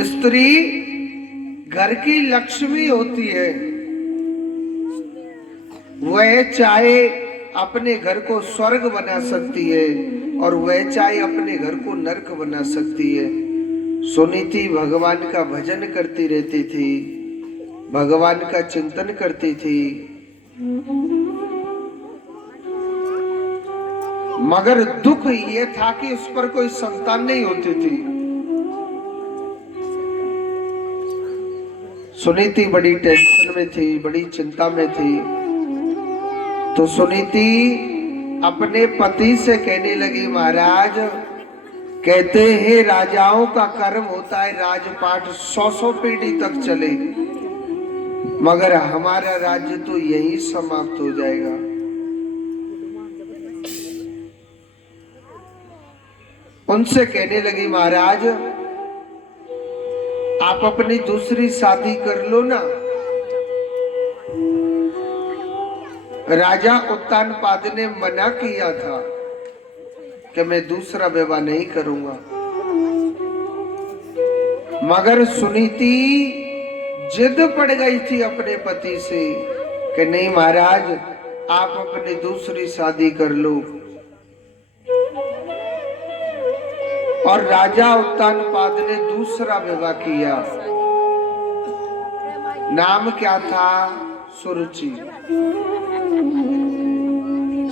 स्त्री घर की लक्ष्मी होती है। वह चाहे अपने घर को स्वर्ग बना सकती है और वह चाहे अपने घर को नरक बना सकती है। सुनीति भगवान का भजन करती रहती थी, भगवान का चिंतन करती थी, मगर दुख ये था कि उस पर कोई संतान नहीं होती थी। सुनीति बड़ी टेंशन में थी, बड़ी चिंता में थी। तो सुनीति अपने पति से कहने लगी, महाराज कहते हैं राजाओं का कर्म होता है राजपाट 100 पीढ़ी तक चले, मगर हमारा राज्य तो यही समाप्त हो जाएगा। उनसे कहने लगी, महाराज आप अपनी दूसरी शादी कर लो ना। राजा उत्तानपाद ने मना किया था कि मैं दूसरा विवाह नहीं करूंगा, मगर सुनीति जिद पड़ गई थी अपने पति से कि नहीं महाराज आप अपनी दूसरी शादी कर लो। और राजा उत्तानपाद ने दूसरा विवाह किया। नाम क्या था? सुरुचि।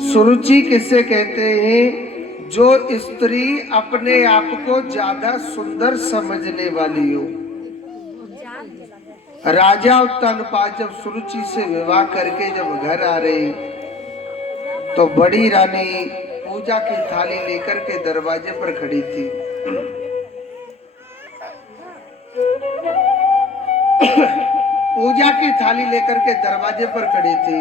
सुरुचि किसे कहते हैं? जो स्त्री अपने आप को ज्यादा सुंदर समझने वाली हो। राजा उत्तानपाद जब सुरुचि से विवाह करके जब घर आ रही तो बड़ी रानी पूजा की थाली लेकर के दरवाजे पर खड़ी थी। पूजा की थाली लेकर के दरवाजे पर खड़ी थी।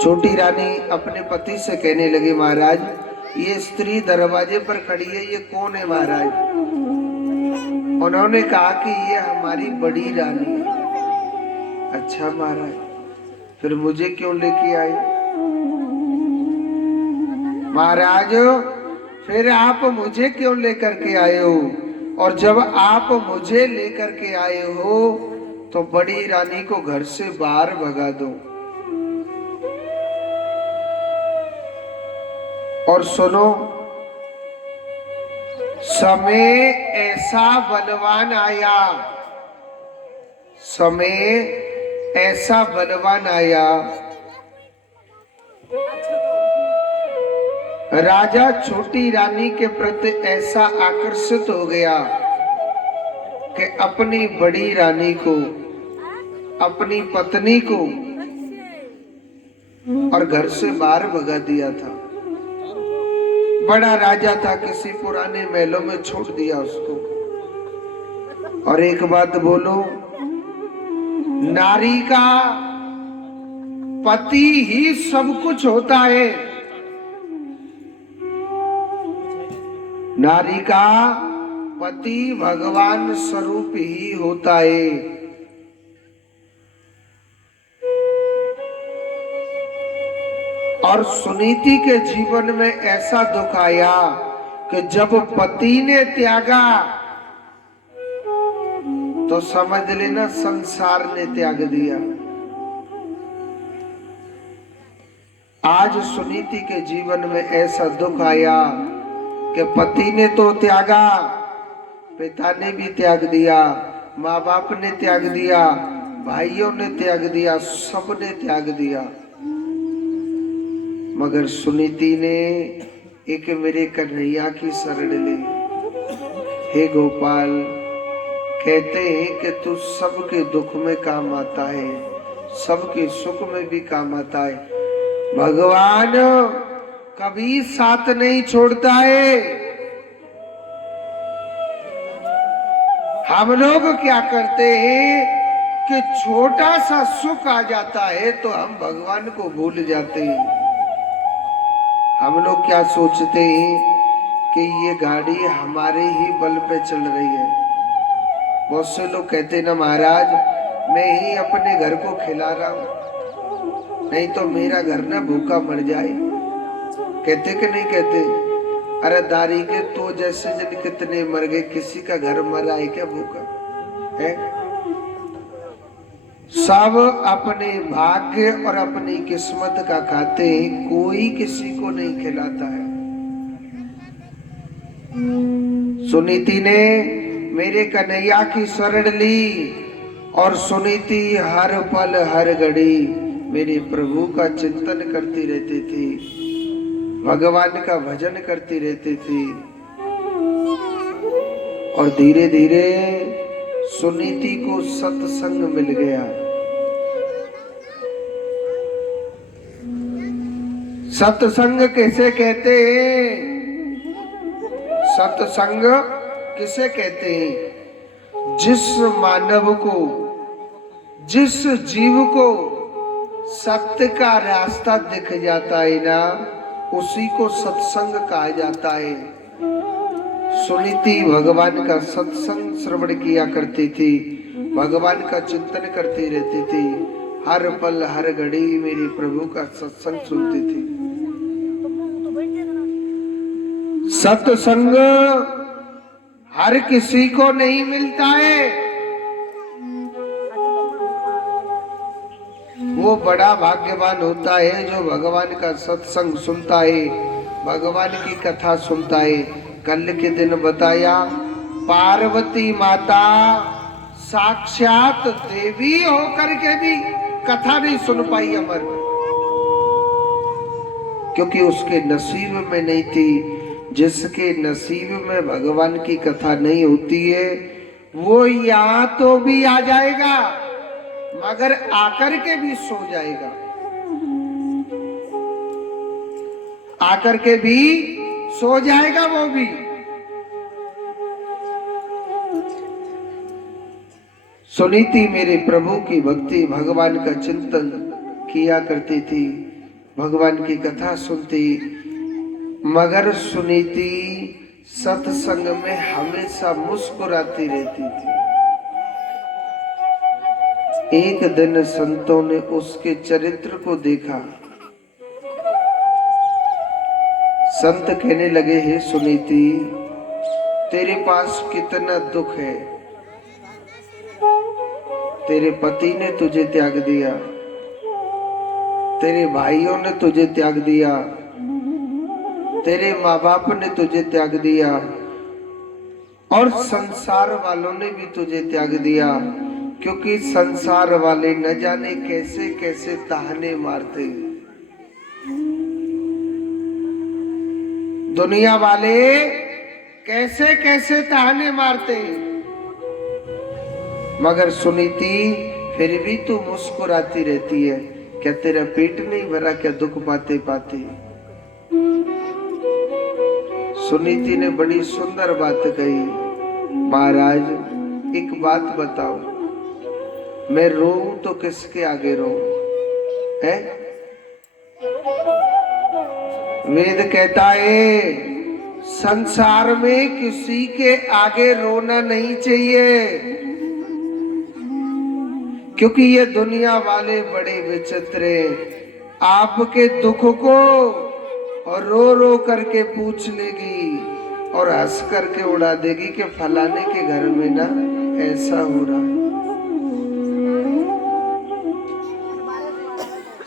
छोटी रानी अपने पति से कहने लगी, महाराज ये स्त्री दरवाजे पर खड़ी है, ये कौन है महाराज? उन्होंने कहा कि ये हमारी बड़ी रानी है। अच्छा महाराज, फिर मुझे क्यों लेके आई? महाराज फिर आप मुझे क्यों लेकर के आए हो? और जब आप मुझे लेकर के आए हो तो बड़ी रानी को घर से बाहर भगा दो। और सुनो, समय ऐसा बलवान आया, समय ऐसा बलवान आया, राजा छोटी रानी के प्रति ऐसा आकर्षित हो गया कि अपनी बड़ी रानी को, अपनी पत्नी को और घर से बाहर भगा दिया था। बड़ा राजा था, किसी पुराने महलों में छोड़ दिया उसको। और एक बात बोलो, नारी का पति ही सब कुछ होता है। नारी का पति भगवान स्वरूप ही होता है। और सुनीति के जीवन में ऐसा दुख आया कि जब पति ने त्यागा तो समझ लेना संसार ने त्याग दिया। आज सुनीति के जीवन में ऐसा दुख आया कि पति ने तो त्यागा, पिता ने भी त्याग दिया, माँ बाप ने त्याग दिया, भाइयों ने त्याग दिया, सबने त्याग दिया, मगर सुनीति ने एक मेरे कन्हैया की शरण ली। हे गोपाल, कहते हैं कि तू सबके दुख में काम आता है, सबके सुख में भी काम आता है। भगवान कभी साथ नहीं छोड़ता है। हम लोग क्या करते हैं कि छोटा सा सुख आ जाता है तो हम भगवान को भूल जाते हैं। हम लोग क्या सोचते हैं कि ये गाड़ी हमारे ही बल पे चल रही है। बहुत से लोग कहते हैं ना महाराज मैं ही अपने घर को खिला रहा हूं, नहीं तो मेरा घर ना भूखा मर जाए। कहते कि नहीं कहते? अरे दारी के तो जैसे जन कितने मर गए, किसी का घर मरा है क्या भूखा है? सब अपने भाग्य और अपनी किस्मत का खाते हैं, कोई किसी को नहीं खिलाता है। सुनीति ने मेरे कन्हैया की शरण ली और सुनीति हर पल हर घड़ी मेरे प्रभु का चिंतन करती रहती थी, भगवान का भजन करती रहती थी। और धीरे धीरे सुनीति को सत्संग मिल गया। सत्संग किसे कहते हैं? सत्संग किसे कहते हैं? जिस मानव को, जिस जीव को सत्य का रास्ता दिख जाता है ना, उसी को सत्संग कहा जाता है। सुनीति भगवान का सत्संग श्रवण किया करती थी, भगवान का चिंतन करती रहती थी, हर पल हर घड़ी मेरे प्रभु का सत्संग सुनती थी। सत्संग हर किसी को नहीं मिलता है। वो बड़ा भाग्यवान होता है जो भगवान का सत्संग सुनता है, भगवान की कथा सुनता है। कल के दिन बताया, पार्वती माता साक्षात देवी होकर के भी कथा नहीं सुन पाई अमर, क्योंकि उसके नसीब में नहीं थी। जिसके नसीब में भगवान की कथा नहीं होती है, वो यहाँ तो भी आ जाएगा मगर आकर के भी सो जाएगा, आकर के भी सो जाएगा वो भी। सुनीति मेरे प्रभु की भक्ति, भगवान का चिंतन किया करती थी, भगवान की कथा सुनती, मगर सुनीति सत्संग में हमेशा मुस्कुराती रहती थी। एक दिन संतों ने उसके चरित्र को देखा। संत कहने लगे, हे सुनीति, तेरे पास कितना दुख है। तेरे पति ने तुझे त्याग दिया, तेरे भाइयों ने तुझे त्याग दिया, तेरे माँ बाप ने तुझे त्याग दिया और संसार वालों ने भी तुझे त्याग दिया, क्योंकि संसार वाले न जाने कैसे कैसे ताहने मारते। दुनिया वाले कैसे कैसे ताहने मारते, मगर सुनीति फिर भी तू मुस्कुराती रहती है। क्या तेरा पेट नहीं भरा क्या दुख पाते पाते? सुनीति ने बड़ी सुंदर बात कही, महाराज एक बात बताओ, मैं रोऊं तो किसके आगे रोऊं? है? वेद कहता है संसार में किसी के आगे रोना नहीं चाहिए, क्योंकि ये दुनिया वाले बड़े विचित्र हैं। आपके दुख को और रो रो करके पूछ लेगी और हंस करके उड़ा देगी कि फलाने के घर में ना ऐसा हो रहा है।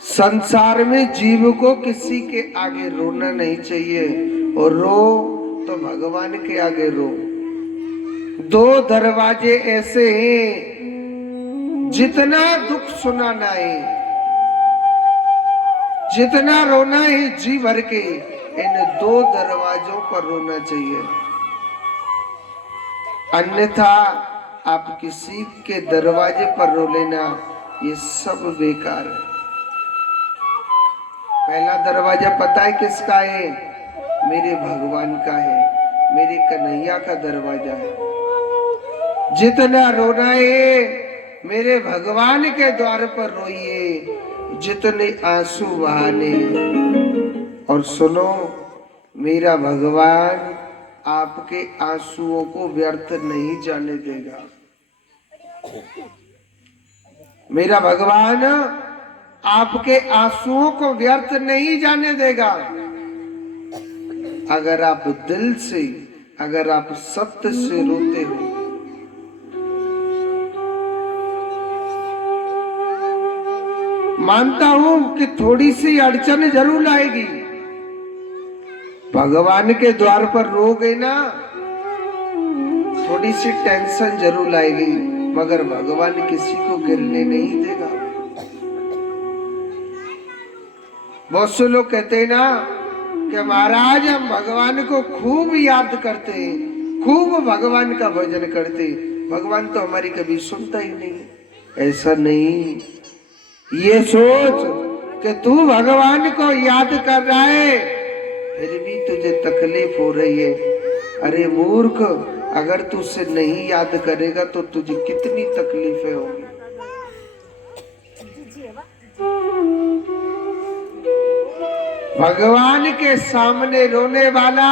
संसार में जीव को किसी के आगे रोना नहीं चाहिए, और रो तो भगवान के आगे रो। दो दरवाजे ऐसे हैं, जितना दुख सुनाना है, जितना रोना है जी भर के, इन दो दरवाजों पर रोना चाहिए। अन्यथा आप किसी के दरवाजे पर रो लेना, ये सब बेकार है। पहला दरवाजा पता है किसका है? मेरे भगवान का है, मेरे कन्हैया का दरवाजा है। जितना रोना है मेरे भगवान के द्वार पर रोइए, जितने आंसू बहाने। और सुनो, मेरा भगवान आपके आंसुओं को व्यर्थ नहीं जाने देगा। मेरा भगवान आपके आंसुओं को व्यर्थ नहीं जाने देगा। अगर आप दिल से, अगर आप सत्य से रोते हो, मानता हूं कि थोड़ी सी अड़चन जरूर आएगी, भगवान के द्वार पर रोगे ना, थोड़ी सी टेंशन जरूर आएगी, मगर भगवान किसी को गिरने नहीं देगा। बहुत से लोग कहते हैं ना कि महाराज हम भगवान को खूब याद करते हैं, खूब भगवान का भजन करते, भगवान तो हमारी कभी सुनता ही नहीं। ऐसा नहीं, ये सोच कि तू भगवान को याद कर रहा है फिर भी तुझे तकलीफ हो रही है। अरे मूर्ख, अगर तू उसे नहीं याद करेगा तो तुझे कितनी तकलीफें होंगी। भगवान के सामने रोने वाला,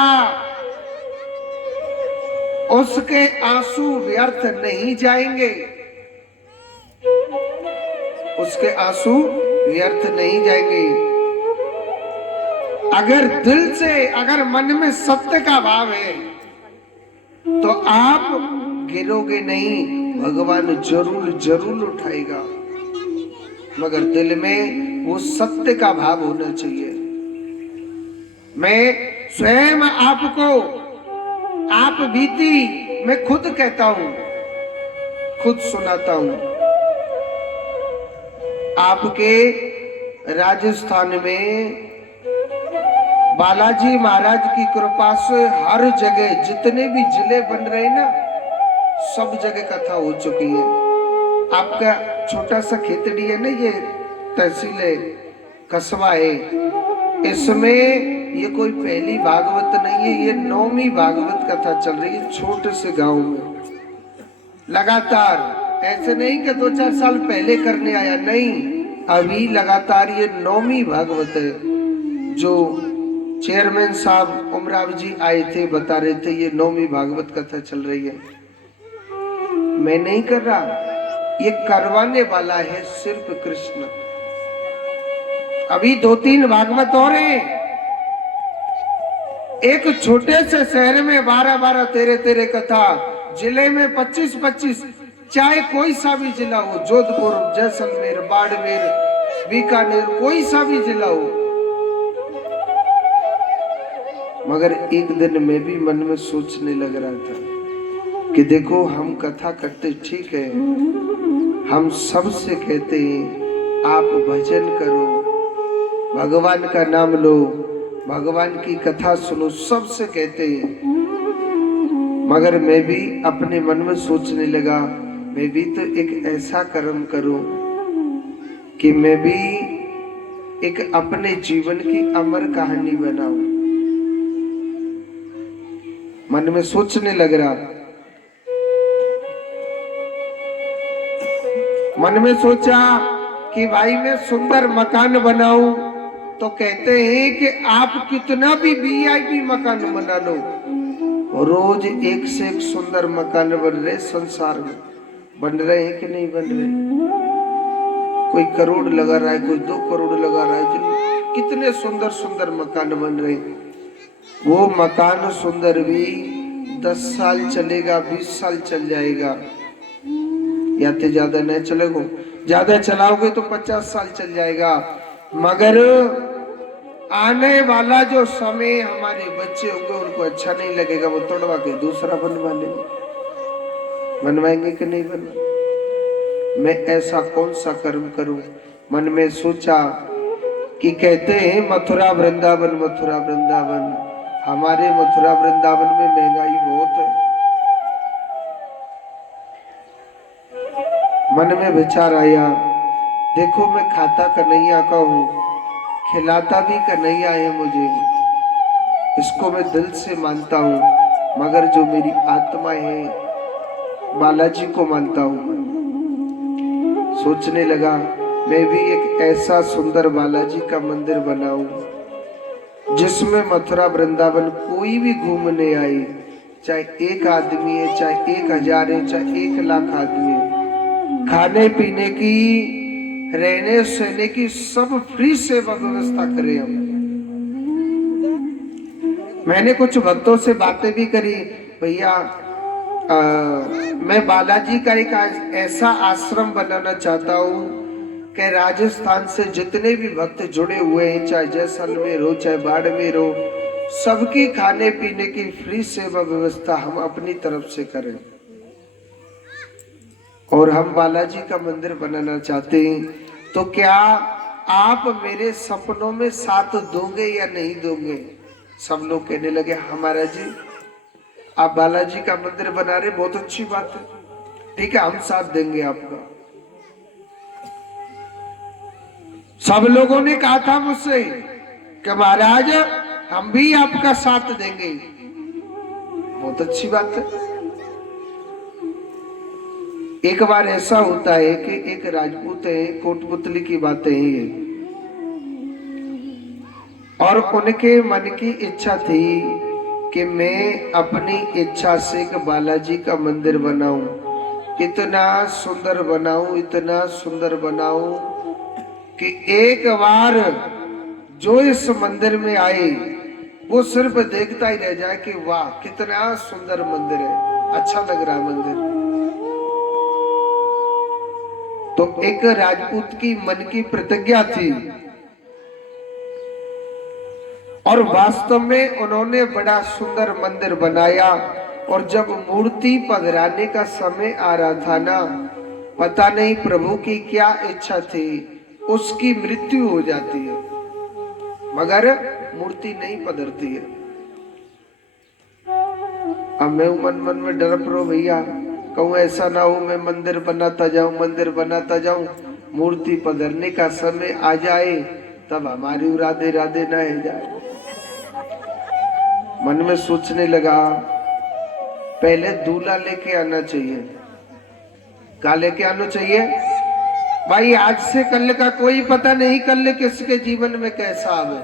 उसके आंसू व्यर्थ नहीं जाएंगे, उसके आंसू व्यर्थ नहीं जाएंगे। अगर दिल से, अगर मन में सत्य का भाव है तो आप गिरोगे नहीं, भगवान जरूर जरूर उठाएगा, मगर दिल में वो सत्य का भाव होना चाहिए। मैं स्वयं आपको, आप बीती मैं खुद कहता हूं, खुद सुनाता हूं। आपके राजस्थान में बालाजी महाराज की कृपा से हर जगह जितने भी जिले बन रहे हैं ना, सब जगह कथा हो चुकी है। आपका छोटा सा खेतड़ी है ना, ये तहसील है, कस्बा है, इसमें ये कोई पहली भागवत नहीं है, ये 9वीं भागवत कथा चल रही है छोटे से गांव में लगातार। ऐसे नहीं कि 2-4 साल पहले करने आया, नहीं, अभी लगातार ये 9वीं भागवत है। जो चेयरमैन साहब उमराव जी आए थे बता रहे थे ये 9वीं भागवत कथा चल रही है। मैं नहीं कर रहा, ये करवाने वाला है सिर्फ कृष्ण। अभी 2-3 भागवत और हैं। एक छोटे से शहर में 12-12, 13-13 कथा, जिले में 25-25, चाहे कोई सा भी जिला हो, जोधपुर, जैसलमेर, बाड़मेर, बीकानेर, कोई सा भी जिला हो, मगर एक दिन मैं भी मन में सोचने लग रहा था कि देखो हम कथा करते ठीक है, हम सबसे कहते हैं आप भजन करो, भगवान का नाम लो, भगवान की कथा सुनो, सबसे कहते हैं, मगर मैं भी अपने मन में सोचने लगा मैं भी तो एक ऐसा कर्म करूं कि मैं भी एक अपने जीवन की अमर कहानी बनाऊं। मन में सोचने लग रहा, मन में सोचा कि भाई मैं सुंदर मकान बनाऊं, तो कहते हैं कि आप कितना भी वीआईपी मकान बना लो, रोज एक से एक सुंदर मकान बन रहे संसार में, बन रहे हैं कि नहीं बन रहे? कोई करोड़ लगा रहा है, कोई 2 करोड़ लगा रहा है, कितने सुंदर सुंदर मकान बन रहे हैं। वो मकान सुंदर भी 10 साल चलेगा, 20 साल चल जाएगा, या तो ज्यादा नहीं चलेगा, ज्यादा चलाओगे तो 50 साल चल जाएगा, मगर आने वाला जो समय हमारे बच्चे होंगे उनको अच्छा नहीं लगेगा, वो तोड़वा के दूसरा बनवा लेंगे। बनवाएंगे कि नहीं बनवाएंगे? मैं ऐसा कौन सा कर्म करूं? मन में सोचा कि कहते हैं मथुरा वृंदावन, मथुरा वृंदावन, हमारे मथुरा वृंदावन में महंगाई बहुत है। मन में विचार आया, देखो मैं खाता कन्हैया का हूं, खिलाता भी कन्हैया है मुझे, इसको मैं दिल से मानता हूं, मगर जो मेरी आत्मा है बालाजी को मानता हूं। सोचने लगा मैं भी एक ऐसा सुंदर बालाजी का मंदिर बनाऊं जिसमें मथुरा वृंदावन कोई भी घूमने आए, चाहे एक आदमी है, चाहे 1000 है, चाहे 1 लाख आदमी है, खाने पीने की, रहने सहने की सब फ्री सेवा व्यवस्था करें हम। मैंने कुछ भक्तों से बातें भी करी, भैया मैं बालाजी का एक ऐसा आश्रम बनाना चाहता हूँ कि राजस्थान से जितने भी भक्त जुड़े हुए हैं, चाहे जैसलमेर हो चाहे बाड़मेर हो, सबकी खाने पीने की फ्री सेवा व्यवस्था हम अपनी तरफ से करें। और हम बालाजी का मंदिर बनाना चाहते हैं, तो क्या आप मेरे सपनों में साथ दोगे या नहीं दोगे? सब लोग कहने लगे हमारा जी आप बालाजी का मंदिर बना रहे, बहुत अच्छी बात है, ठीक है हम साथ देंगे आपका। सब लोगों ने कहा था मुझसे कि महाराज हम भी आपका साथ देंगे, बहुत अच्छी बात है। एक बार ऐसा होता है कि एक राजपूत है, कोटपुतली की बातें हैं ये, और उनके मन की इच्छा थी कि मैं अपनी इच्छा से एक बालाजी का मंदिर बनाऊं, इतना सुंदर बनाऊं, इतना सुंदर बनाऊं कि एक बार जो इस मंदिर में आए वो सिर्फ देखता ही रह जाए कि वाह कितना सुंदर मंदिर है, अच्छा लग रहा है मंदिर। तो एक राजपूत की मन की प्रतिज्ञा थी, और वास्तव में उन्होंने बड़ा सुंदर मंदिर बनाया। और जब मूर्ति पधराने का समय आ रहा था ना, पता नहीं प्रभु की क्या इच्छा थी, उसकी मृत्यु हो जाती है मगर मूर्ति नहीं पधरती है। अब मैं मन मन में डर पड़ो भैया, कहूँ ऐसा ना हो मैं मंदिर बनाता जाऊं, मंदिर बनाता जाऊं, मूर्ति पधरने का समय आ जाए तब हमारी राधे राधे ना हो जाए। मन में सोचने लगा पहले दूल्हा लेके आना चाहिए। क्या लेके आना चाहिए भाई? आज से कल का कोई पता नहीं, कल किसके जीवन में कैसा आवे।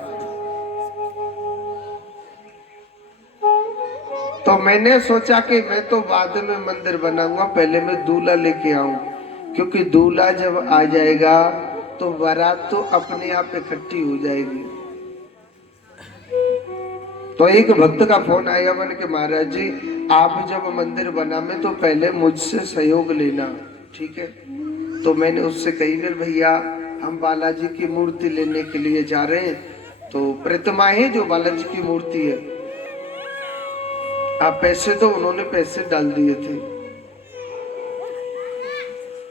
तो मैंने सोचा कि मैं तो बाद में मंदिर बनाऊंगा, पहले मैं दूल्हा लेके आऊं, क्योंकि दूल्हा जब आ जाएगा तो बारात तो अपने आप इकट्ठी हो जाएगी। तो एक भक्त का फोन आया मन के महाराज जी आप जब मंदिर बनावे तो पहले मुझसे सहयोग लेना, ठीक है? तो मैंने उससे कही फिर भैया हम बालाजी की मूर्ति लेने के लिए जा रहे हैं, तो प्रतिमा है जो बालाजी की मूर्ति है, आप पैसे दो। उन्होंने पैसे डाल दिए थे,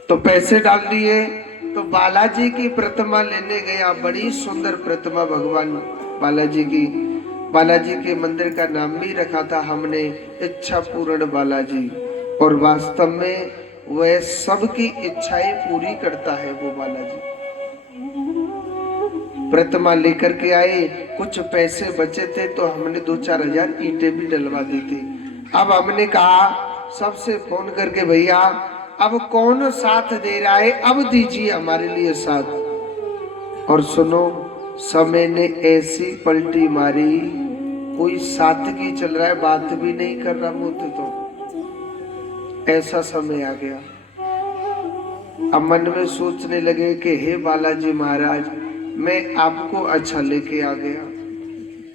तो पैसे डाल दिए तो बालाजी की प्रतिमा लेने गया। बड़ी सुंदर प्रतिमा भगवान बालाजी की। बालाजी के मंदिर का नाम भी रखा था हमने इच्छा पूर्ण बालाजी, और वास्तव में वह सबकी इच्छाएं पूरी करता है वो बालाजी। प्रतिमा लेकर के आए, कुछ पैसे बचे थे तो हमने 2-4 हजार ईंटें भी डलवा दी थी। अब हमने कहा सबसे फोन करके भैया अब कौन साथ दे रहा है, अब दीजिए हमारे लिए साथ। और सुनो समय ने ऐसी पलटी मारी, कोई सादगी चल रहा है, बात भी नहीं कर रहा मुझे, तो ऐसा समय आ गया। अब मन में सोचने लगे कि हे बालाजी महाराज मैं आपको अच्छा लेके आ गया,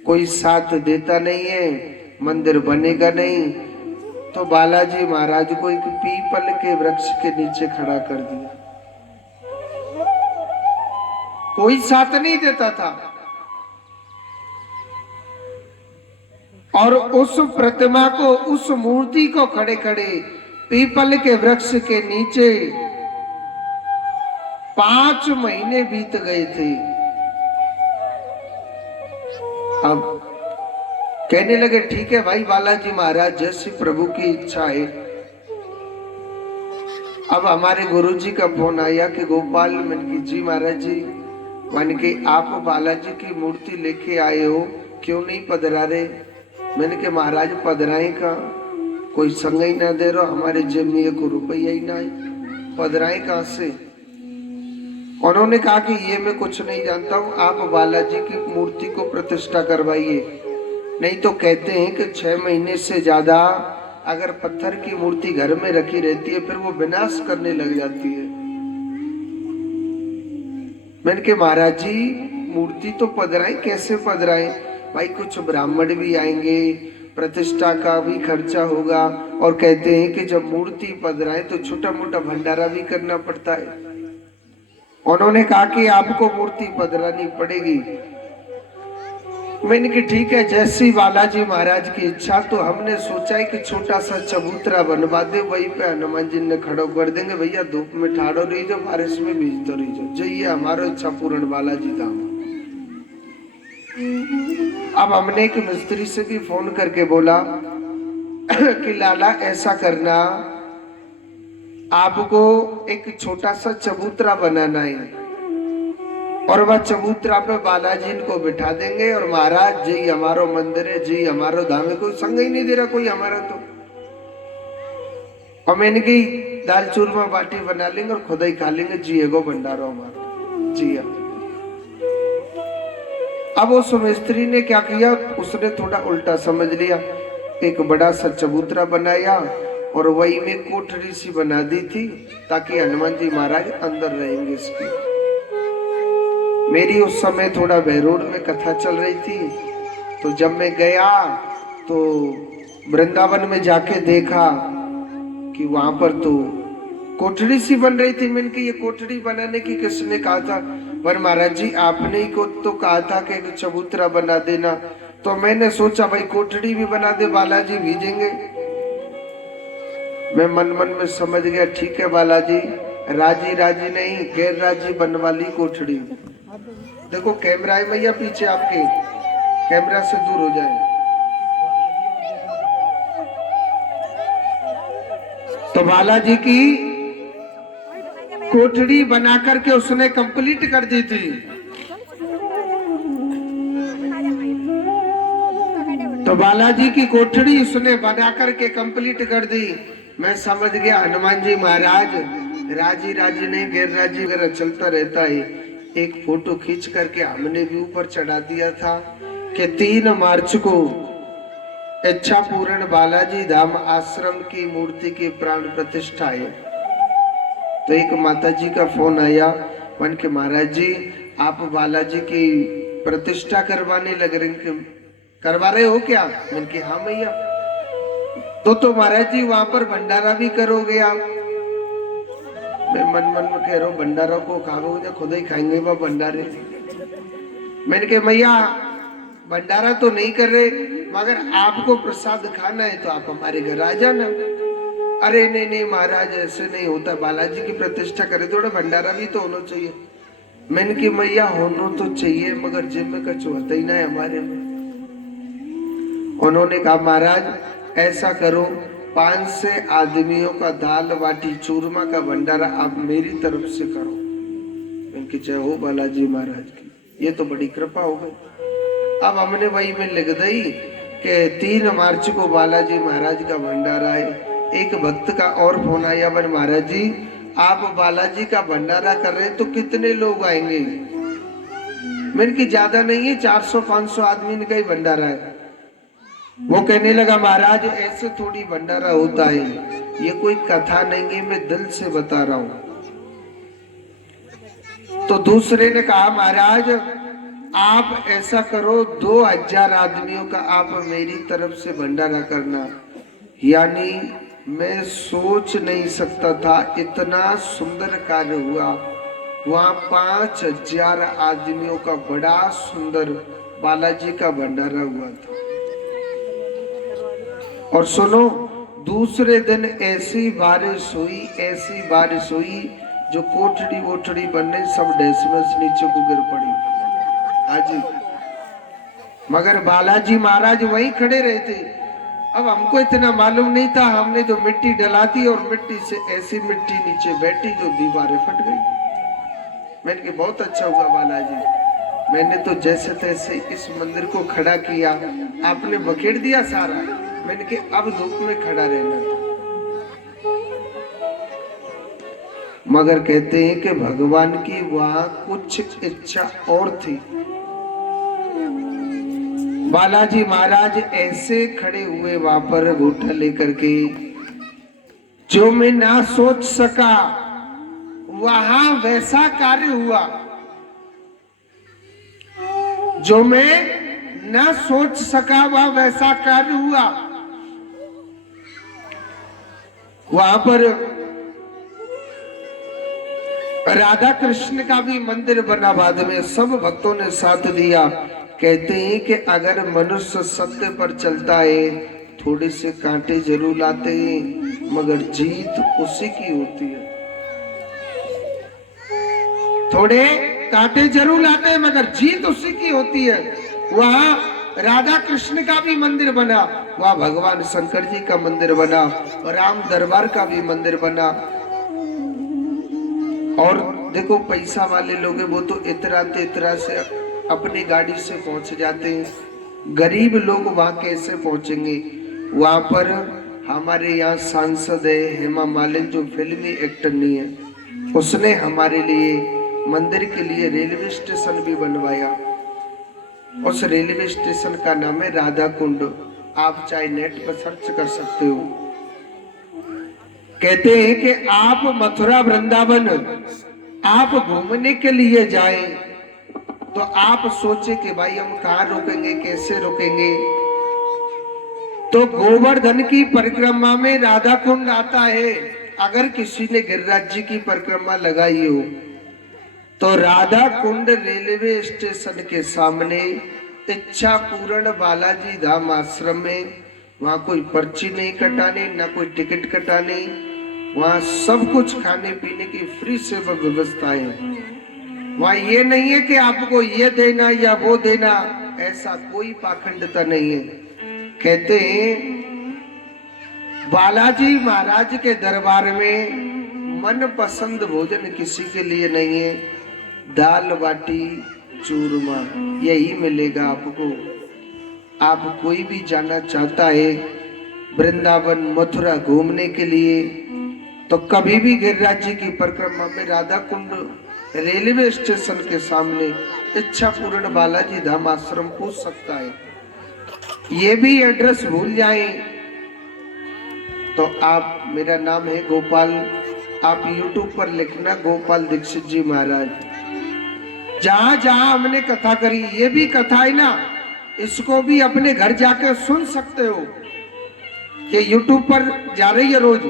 कोई साथ देता नहीं है, मंदिर बनेगा नहीं। तो बालाजी महाराज को एक पीपल के वृक्ष के नीचे खड़ा कर दिया, कोई साथ नहीं देता था। और उस प्रतिमा को, उस मूर्ति को खड़े खड़े पीपल के वृक्ष के नीचे 5 महीने बीत गए थे। अब कहने लगे ठीक है भाई बालाजी महाराज जैसी प्रभु की इच्छा है। अब हमारे गुरुजी का फोन आया कि गोपाल मन की जी महाराज जी मान के आप बालाजी की मूर्ति लेके आए हो, क्यों नहीं पधरा रहे? मैंने कहा महाराज पधराए का, कोई संग ही ना दे रहा, हमारे जेब में 1 रुपया ही ना है, पधराए कहां से? उन्होंने कहा कि ये मैं कुछ नहीं जानता हूँ, आप बालाजी की मूर्ति को प्रतिष्ठा करवाइए, नहीं तो कहते हैं कि 6 महीने से ज्यादा अगर पत्थर की मूर्ति घर में रखी रहती है फिर वो विनाश करने लग जाती है। मैंने कहा महाराज जी मूर्ति तो पधराए, कैसे पधराए? भाई कुछ ब्राह्मण भी आएंगे, प्रतिष्ठा का भी खर्चा होगा, और कहते हैं कि जब मूर्ति पधराए तो छोटा मोटा भंडारा भी करना पड़ता है। उन्होंने कहा कि आपको मूर्ति पधरानी पड़ेगी। मैंने कि ठीक है, जैसी बालाजी महाराज की इच्छा। तो हमने सोचा है कि छोटा सा चबूतरा बनवा दे, वहीं पे हनुमान जी ने खड़ो कर देंगे, भैया धूप में ठाड़ो रही जो, बारिश में भीजते रही जो, जइए हमारो इच्छा पूर्ण बालाजी धाम। अब हमने एक मिस्त्री से भी फोन करके बोला कि लाला ऐसा करना, आपको एक छोटा सा चबूतरा बनाना है, और वह चबूतरा पे बालाजी को बिठा देंगे, और महाराज जी हमारो मंदिर है, जी हमारो धाम है, कोई संग ही नहीं दे रहा कोई हमारा। तो और मैंने की दाल चूरमा बाटी बना लेंगे और खुदा ही खा लेंगे, जी एगो भंडारो हमारा जी। अब उस मिस्त्री ने क्या किया, उसने थोड़ा उल्टा समझ लिया, एक बड़ा सा चबूतरा बनाया और वही में कोठरी सी बना दी थी, ताकि हनुमान जी महाराज अंदर रहेंगे इसकी। मेरी उस समय थोड़ा बहरोड में कथा चल रही थी, तो जब मैं गया तो वृंदावन में जाके देखा कि वहां पर तो कोठरी सी बन रही थी। मैंने कि ये कोठरी बनाने की किसने कहा था? पर महाराज जी आपने ही को तो कहा था कि एक चबूतरा बना देना। तो मैंने सोचा भाई कोठरी भी बना दे, बालाजी भीजेंगे। मैं मन मन में समझ गया, ठीक है बालाजी, राजी राजी नहीं गैर राजी बनवा ली कोठरी। देखो कैमरा है भैया पीछे आपके, कैमरा से दूर हो जाए। तो बालाजी की कोठरी बना करके उसने कंप्लीट कर दी थी। तो बालाजी की कोठरी उसने बना करके कंप्लीट कर दी। मैं समझ गया हनुमान जी महाराज राजी राजी नहीं गैर राजी वगैरह चलता रहता है। एक फोटो खींच करके हमने भी ऊपर चढ़ा दिया था कि 3 मार्च को इच्छा पूर्ण बालाजी धाम आश्रम की मूर्ति की प्राण प्रतिष्ठा है। तो एक माता जी का फोन आया, मन के महाराज जी आप बालाजी की प्रतिष्ठा करवाने लग रहे, करवा रहे हो क्या? मन के हाँ भैया। तो महाराज जी वहां पर भंडारा भी करोगे आप? मैं मन मन में कह रहा हूँ भंडारा को खाओगे खुद ही खाएंगे वह भंडारे। मैंने कहा भैया भंडारा तो नहीं कर रहे, मगर आपको प्रसाद खाना है तो आप हमारे घर आ जाना। अरे नहीं नहीं महाराज ऐसे नहीं होता, बालाजी की प्रतिष्ठा करे थोड़ा भंडारा भी तो होना चाहिए। मैंने की मैया होना तो चाहिए, मगर जिम में कुछ होता ही ना है हमारे में। उन्होंने कहा महाराज ऐसा करो, 500 आदमियों का दाल बाटी चूरमा का भंडारा आप मेरी तरफ से करो। इनकी जय हो बालाजी महाराज की, ये तो बड़ी कृपा हो गई। अब हमने वही में लिख दी कि 3 मार्च को बालाजी महाराज का भंडारा है। एक भक्त का और फोन आया, बन महाराज जी आप बालाजी का भंडारा कर रहे हैं तो कितने लोग आएंगे? मैंने की ज्यादा नहीं है, 400-500 आदमी का ही भंडारा है। वो कहने लगा महाराज ऐसे थोड़ी भंडारा होता है, ये कोई कथा नहीं है, मैं दिल से बता रहा हूं। तो दूसरे ने कहा महाराज आप ऐसा करो 2000 आदमियों का आप मेरी तरफ से भंडारा करना। यानी मैं सोच नहीं सकता था इतना सुंदर कार्य हुआ। वहां 5000 आदमियों का बड़ा सुंदर बालाजी का भंडारा हुआ था। और सुनो दूसरे दिन ऐसी बारिश हुई जो कोठड़ी वोठड़ी बनने सब डेसमस नीचे को गिर पड़ी। हाजी मगर बालाजी महाराज वहीं खड़े रहे थे। अब हमको इतना मालूम नहीं था, हमने जो मिट्टी डला दी और मिट्टी से ऐसी मिट्टी नीचे बैठी जो दीवारें फट गई। मैंने कहा बहुत अच्छा हुआ बालाजी, मैंने तो जैसे तैसे इस मंदिर को खड़ा किया, आपने बखेड़ दिया सारा। मैंने कहा अब धूप में खड़ा रहना। मगर कहते हैं कि भगवान की वहां कुछ इच्छा और थी। बालाजी महाराज ऐसे खड़े हुए वहां पर घूंटा लेकर के, जो मैं ना सोच सका वहां वैसा कार्य हुआ जो मैं न सोच सका वह वैसा कार्य हुआ। वहां पर राधा कृष्ण का भी मंदिर बना, बाद में सब भक्तों ने साथ दिया। कहते हैं कि अगर मनुष्य सत्य पर चलता है, थोड़े से कांटे जरूर आते हैं, मगर जीत उसी की होती है। थोड़े कांटे जरूर आते हैं, मगर जीत उसी की होती है। वहां राधा कृष्ण का भी मंदिर बना, वहां भगवान शंकर जी का मंदिर बना, राम दरबार का भी मंदिर बना। और देखो पैसा वाले लोग हैं, वो तो इतरा से अपनी गाड़ी से पहुंच जाते हैं। गरीब लोग वहां कैसे पहुंचेंगे? वहां पर हमारे यहाँ सांसद है हेमा मालिनी, जो फिल्मी एक्टर नहीं है, उसने हमारे लिए मंदिर के लिए रेलवे स्टेशन भी बनवाया। उस रेलवे स्टेशन का नाम है राधा कुंड। आप चाहे नेट पर सर्च कर सकते हो। कहते हैं कि आप मथुरा वृंदावन आप घूमने के लिए जाएं, तो आप सोचे कि भाई हम कहाँ रुकेंगे, कैसे रुकेंगे? तो गोवर्धन की परिक्रमा में राधा कुंड आता है। अगर किसी ने गिरिराज जी की परिक्रमा लगाई हो, तो राधा कुंड रेलवे स्टेशन के सामने इच्छा पूर्ण बालाजी धाम आश्रम में, वहां कोई पर्ची नहीं कटानी, ना कोई टिकट कटानी, वहां सब कुछ खाने पीने की फ्री सेवा व्यवस्था है। वहां ये नहीं है कि आपको ये देना या वो देना, ऐसा कोई पाखंडता नहीं है। कहते हैं बालाजी महाराज के दरबार में मन पसंद भोजन किसी के लिए नहीं है। दाल बाटी चूरमा यही मिलेगा आपको। आप कोई भी जाना चाहता है वृंदावन मथुरा घूमने के लिए, तो कभी भी गिरिराज जी की परिक्रमा में राधा कुंड रेलवे स्टेशन के सामने इच्छा पूर्ण बालाजी धाम आश्रम पूछ सकता है। ये भी एड्रेस भूल जाएं तो आप, मेरा नाम है गोपाल, आप YouTube पर लिखना गोपाल दीक्षित जी महाराज। जहां जहां हमने कथा करी, ये भी कथा है ना, इसको भी अपने घर जाकर सुन सकते हो। ये YouTube पर जा रही है रोज,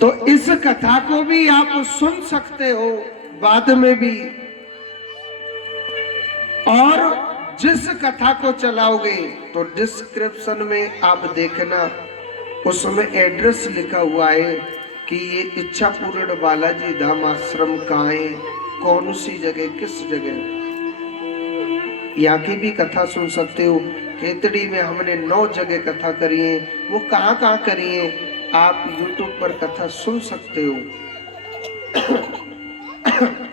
तो इस कथा को भी आप सुन सकते हो बाद में भी। और जिस कथा को चलाओगे तो डिस्क्रिप्शन में आप देखना, उसमें एड्रेस लिखा हुआ है कि ये इच्छा पूर्ण बालाजी धाम आश्रम कहाँ है, कौन सी जगह, किस जगह। यहाँ की भी कथा सुन सकते हो। खेतड़ी में हमने 9 जगह कथा करी है, वो कहाँ कहाँ करी है, आप YouTube पर कथा सुन सकते हो।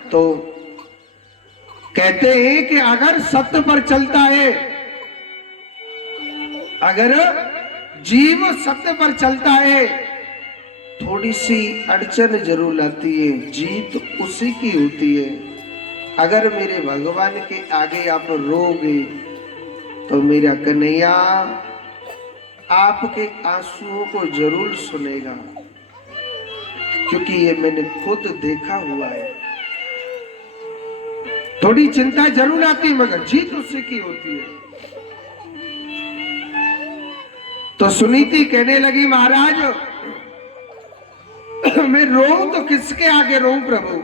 तो कहते हैं कि अगर सत्य पर चलता है, अगर जीव सत्य पर चलता है, थोड़ी सी अड़चन जरूर आती है, जीत उसी की होती है। अगर मेरे भगवान के आगे आप रोगे तो मेरा कन्हैया आपके आंसुओं को जरूर सुनेगा, क्योंकि ये मैंने खुद देखा हुआ है। थोड़ी चिंता जरूर आती है, मगर जीत उसी की होती है। तो सुनीति कहने लगी, महाराज मैं रोऊं तो किसके आगे रोऊं प्रभु?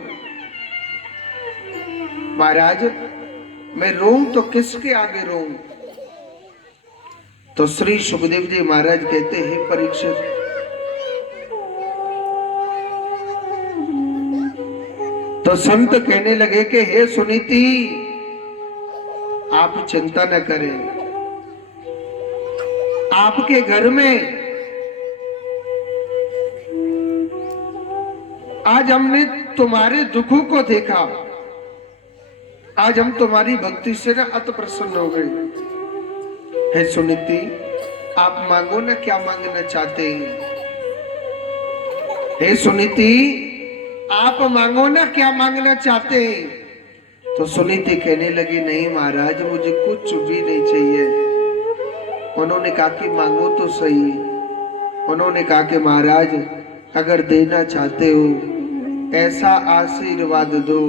महाराज मैं रोऊं तो किसके आगे रोऊं? तो श्री सुखदेव जी महाराज कहते हैं, परीक्षित, तो संत कहने लगे कि हे सुनीति, आप चिंता न करें, आपके घर में आज हमने तुम्हारे दुखों को देखा, आज हम तुम्हारी भक्ति से ना अति प्रसन्न हो गए। हे सुनीति, आप मांगो ना, क्या मांगना चाहते हैं? हे सुनीति, आप मांगो ना, क्या मांगना चाहते हैं? तो सुनीति कहने लगी, नहीं महाराज, मुझे कुछ भी नहीं चाहिए। उन्होंने कहा कि मांगो तो सही। उन्होंने कहा कि महाराज, अगर देना चाहते हो ऐसा आशीर्वाद दो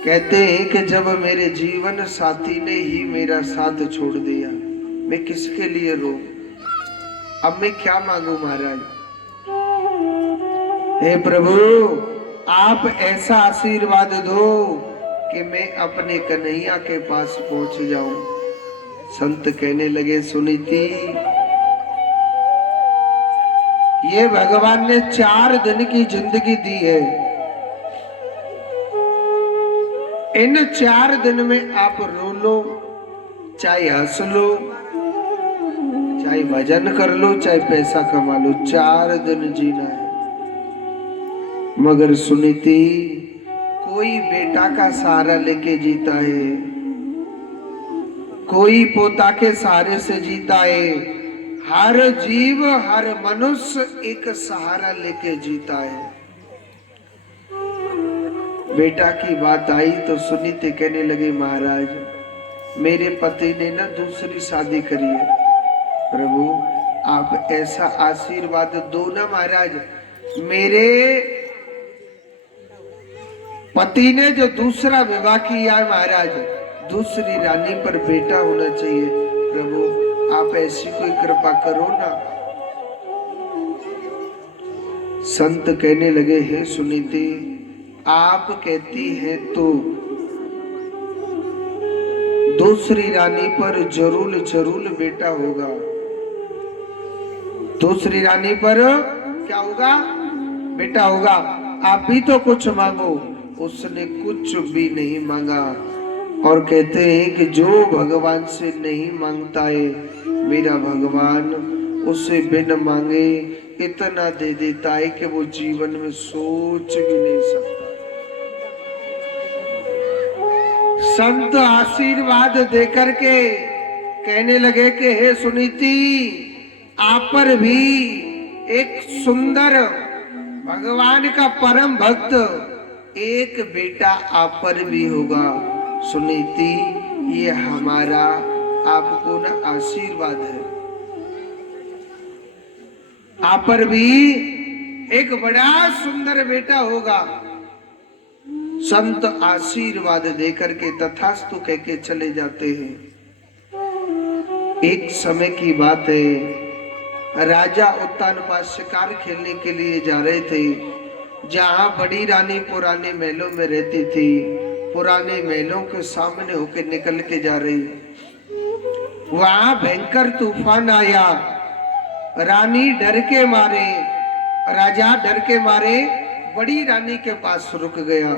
कहते हैं कि जब मेरे जीवन साथी ने ही मेरा साथ छोड़ दिया, मैं किसके लिए रो? अब मैं क्या मांगू महाराज? हे प्रभु, आप ऐसा आशीर्वाद दो कि मैं अपने कन्हैया के पास पहुंच जाऊं। संत कहने लगे, सुनीति, ये भगवान ने 4 दिन की जिंदगी दी है। इन 4 दिन में आप रो लो, चाहे हंस लो, चाहे भजन कर लो, चाहे पैसा कमा लो, 4 दिन जीना है। मगर सुनीति, कोई बेटा का सहारा लेके जीता है, कोई पोता के सहारे से जीता है। हर जीव, हर मनुष्य एक सहारा लेके जीता है। बेटा की बात आई तो सुनीति कहने लगी, महाराज, मेरे पति ने ना दूसरी शादी करी है। प्रभु, आप ऐसा आशीर्वाद दो ना महाराज, मेरे पति ने जो दूसरा विवाह किया है महाराज, दूसरी रानी पर बेटा होना चाहिए। प्रभु, आप ऐसी कोई कृपा करो ना। संत कहने लगे, हे सुनीति, आप कहती हैं तो दूसरी रानी पर जरूर जरूर बेटा होगा। दूसरी रानी पर क्या होगा? बेटा होगा। आप भी तो कुछ मांगो। उसने कुछ भी नहीं मांगा और कहते हैं कि जो भगवान से नहीं मांगता है, मेरा भगवान उसे बिन मांगे इतना दे देता है कि वो जीवन में सोच भी नहीं सकता। संत आशीर्वाद देकर के कहने लगे कि हे सुनीति, आप पर भी एक सुंदर भगवान का परम भक्त एक बेटा आप पर भी होगा। सुनीति, ये हमारा आपको ना आशीर्वाद है। आप पर भी एक बड़ा सुंदर बेटा होगा। संत आशीर्वाद देकर के तथास्तु कह के चले जाते हैं। एक समय की बात है, राजा उत्तानपाद शिकार खेलने के लिए जा रहे थे। जहां बड़ी रानी पुराने महलों में रहती थी, पुराने महलों के सामने होकर निकल के जा रही, वहां भयंकर तूफान आया। रानी डर के मारे, राजा डर के मारे बड़ी रानी के पास रुक गया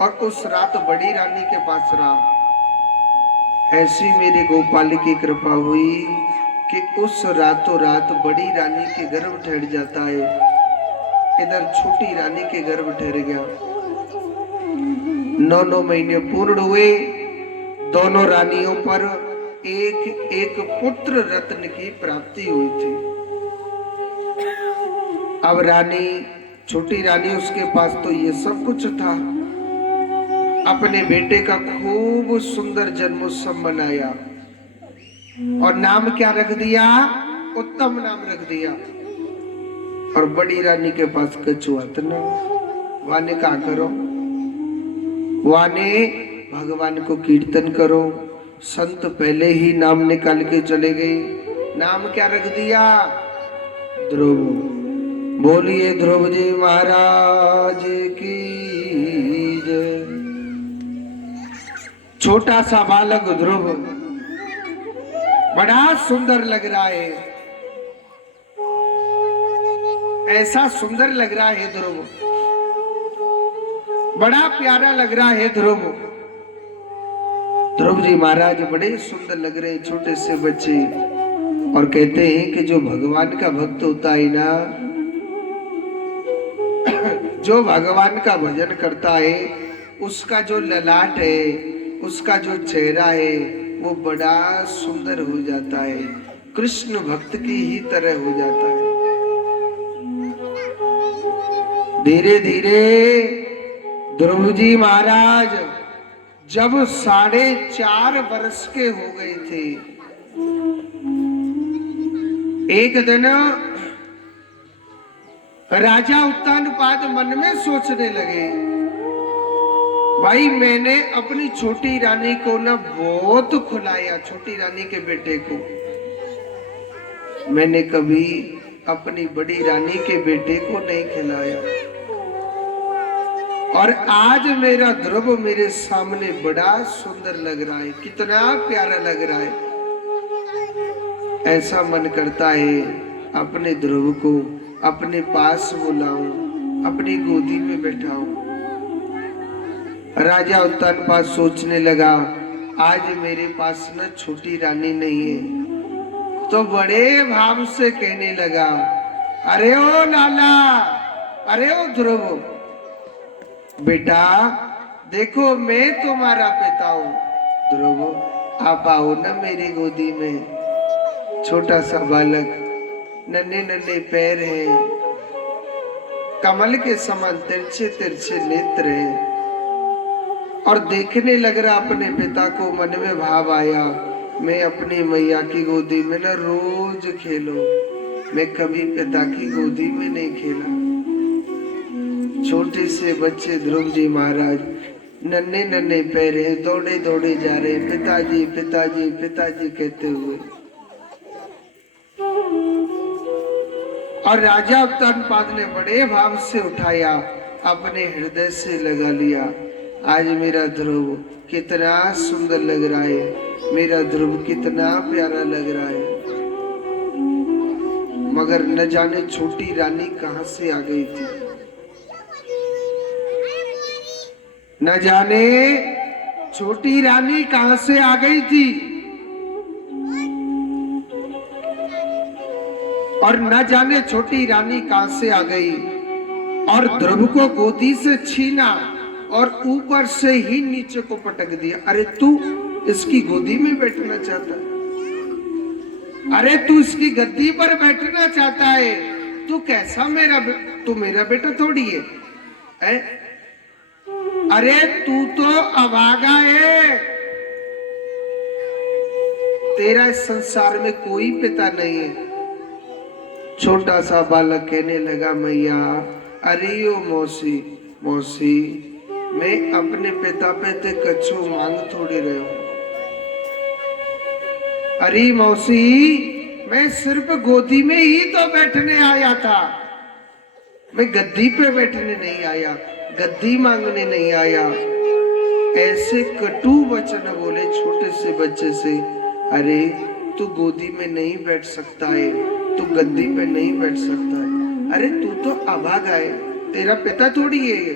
और उस रात बड़ी रानी के पास रहा। ऐसी मेरे गोपाल की कृपा हुई कि उस रातों रात बड़ी रानी के गर्भ ठहर जाता है, इधर छोटी रानी के गर्भ ठहर गया। 9 महीने पूर्ण हुए। दोनों रानियों पर एक एक पुत्र रत्न की प्राप्ति हुई थी। अब रानी, छोटी रानी, उसके पास तो ये सब कुछ था। अपने बेटे का खूब सुंदर जन्मोत्सव मनाया और नाम क्या रख दिया? उत्तम नाम रख दिया। और बड़ी रानी के पास कछुआ था। वाने क्या करो? वाने भगवान को कीर्तन करो। संत पहले ही नाम निकाल के चले गए। नाम क्या रख दिया? ध्रुव। बोलिए ध्रुव जी महाराज की जय। छोटा सा बालक ध्रुव बड़ा सुंदर लग रहा है। ऐसा सुंदर लग रहा है ध्रुव, बड़ा प्यारा लग रहा है ध्रुव। ध्रुव जी महाराज बड़े सुंदर लग रहे हैं, छोटे से बच्चे। और कहते हैं कि जो भगवान का भक्त होता है ना, जो भगवान का भजन करता है, उसका जो ललाट है, उसका जो चेहरा है, वो बड़ा सुंदर हो जाता है, कृष्ण भक्त की ही तरह हो जाता है। धीरे धीरे ध्रुव जी महाराज जब 4.5 वर्ष के हो गए थे, एक दिन राजा उत्तानपाद मन में सोचने लगे भाई मैंने अपनी छोटी रानी को ना बहुत खिलाया, छोटी रानी के बेटे को। मैंने कभी अपनी बड़ी रानी के बेटे को नहीं खिलाया। और आज मेरा ध्रुव मेरे सामने बड़ा सुंदर लग रहा है, कितना प्यारा लग रहा है। ऐसा मन करता है अपने ध्रुव को अपने पास बुलाऊं, अपनी गोदी में बैठाऊं। राजा उत्तानपाद सोचने लगा, आज मेरे पास ना छोटी रानी नहीं है, तो बड़े भाव से कहने लगा, अरे ओ लाला, अरे ओ ध्रुव, बेटा देखो मैं तुम्हारा पिता हूं। ध्रुव आप आओ ना मेरी गोदी में। छोटा सा बालक, नन्हे नन्हे पैर हैं, कमल के समान तिरछे तिरछे नेत्र हैं, और देखने लग रहा अपने पिता को। मन में भाव आया, मैं अपनी मैया की गोदी में ना रोज खेलूं, मैं कभी पिता की गोदी में नहीं खेला। छोटे से बच्चे ध्रुव जी महाराज नन्हे नन्हे पैरे दौड़े दौड़े जा रहे, पिताजी पिताजी पिताजी कहते हुए। और राजा उत्तानपाद ने बड़े भाव से उठाया, अपने हृदय से लगा लिया। आज मेरा ध्रुव कितना सुंदर लग रहा है, मेरा ध्रुव कितना प्यारा लग रहा है। मगर न जाने छोटी रानी कहां से आ गई थी, न जाने छोटी रानी कहां से आ गई थी, और न जाने छोटी रानी कहां से आ गई और ध्रुव को गोदी से छीना और ऊपर से ही नीचे को पटक दिया। अरे तू इसकी गोदी में बैठना चाहता है, अरे तू इसकी गद्दी पर बैठना चाहता है, तू कैसा तू मेरा बेटा थोड़ी है? अरे तू तो अभागा है, तेरा इस संसार में कोई पिता नहीं है। छोटा सा बालक कहने लगा, मैया अरे ओ मौसी, मौसी मैं अपने पिता पे ते कच्छो मांग थोड़ी रहे हूं। अरे मौसी मैं सिर्फ गोदी में ही तो बैठने आया था, मैं गद्दी पे बैठने नहीं आया, गद्दी मांगने नहीं आया। ऐसे कटु वचन बोले छोटे से बच्चे से। अरे तू गोदी में नहीं बैठ सकता है, तू गद्दी पे नहीं बैठ सकता है, अरे तू तो अभागा है, तेरा पिता थोड़ी है।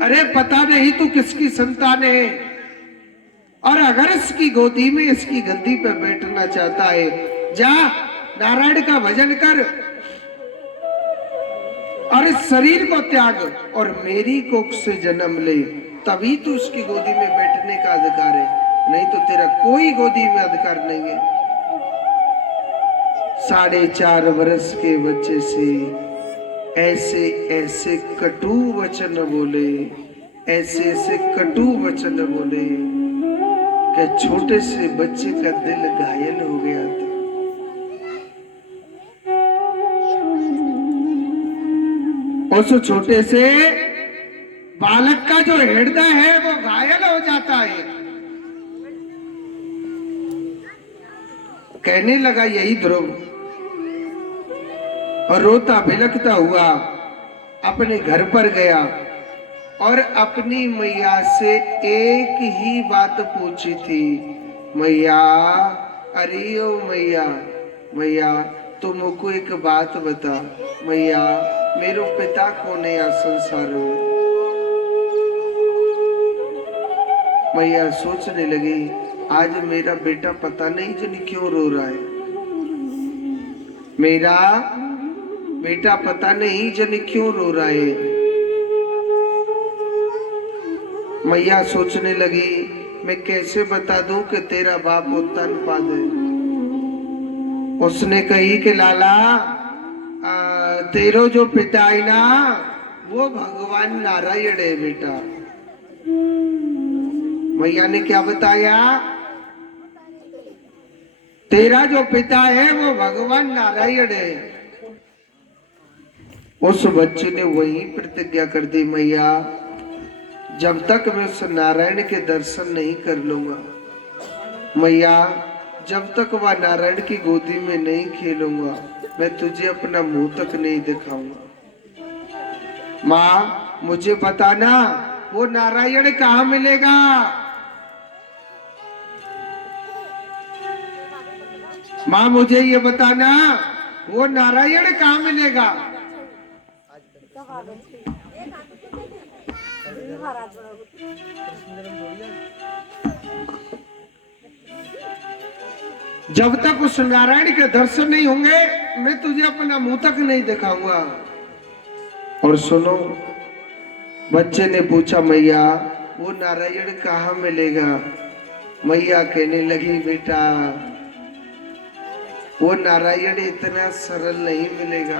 अरे पता नहीं तू किसकी संतान है, और अगर इसकी गोदी में इसकी गद्दी पे बैठना चाहता है, जा नारायण का भजन कर और इस शरीर को त्याग और मेरी कोख से जन्म ले, तभी तू उसकी गोदी में बैठने का अधिकार है, नहीं तो तेरा कोई गोदी में अधिकार नहीं है। 4.5 वर्ष के बच्चे से ऐसे ऐसे कटु वचन बोले, ऐसे ऐसे कटु वचन बोले कि छोटे से बच्चे का दिल घायल हो गया था। उस छोटे से बालक का जो हृदय है वो घायल हो जाता है। कहने लगा यही ध्रुव, और रोता बिलखता हुआ अपने घर पर गया और अपनी मैया से एक ही बात पूछी थी, मैया अरे ओ मैया, मैया तुमको एक बात बता, मैया मेरो पिता कौन है या संसार में। मैया सोचने लगी, आज मेरा बेटा पता नहीं जाने क्यों रो रहा है, मेरा बेटा पता नहीं जाने क्यों रो रहा है। मैया सोचने लगी, मैं कैसे बता दूं कि तेरा बाप उत्तानपाद है। उसने कही कि लाला तेरो जो पिता है ना वो भगवान नारायण है बेटा। मैया ने क्या बताया, तेरा जो पिता है वो भगवान नारायण है। उस बच्चे ने वही प्रतिज्ञा कर दी, मैया जब तक मैं उस नारायण के दर्शन नहीं कर लूंगा, मैया जब तक वह नारायण की गोदी में नहीं खेलूंगा, मैं तुझे अपना मुंह तक नहीं दिखाऊंगा। माँ मुझे बताना वो नारायण कहाँ मिलेगा? माँ मुझे ये बताना वो नारायण कहाँ मिलेगा? जब तक उस नारायण के दर्शन नहीं होंगे, मैं तुझे अपना मुंह तक नहीं दिखाऊंगा। और सुनो, बच्चे ने पूछा मैया वो नारायण कहाँ मिलेगा? मैया कहने लगी बेटा वो नारायण इतना सरल नहीं मिलेगा,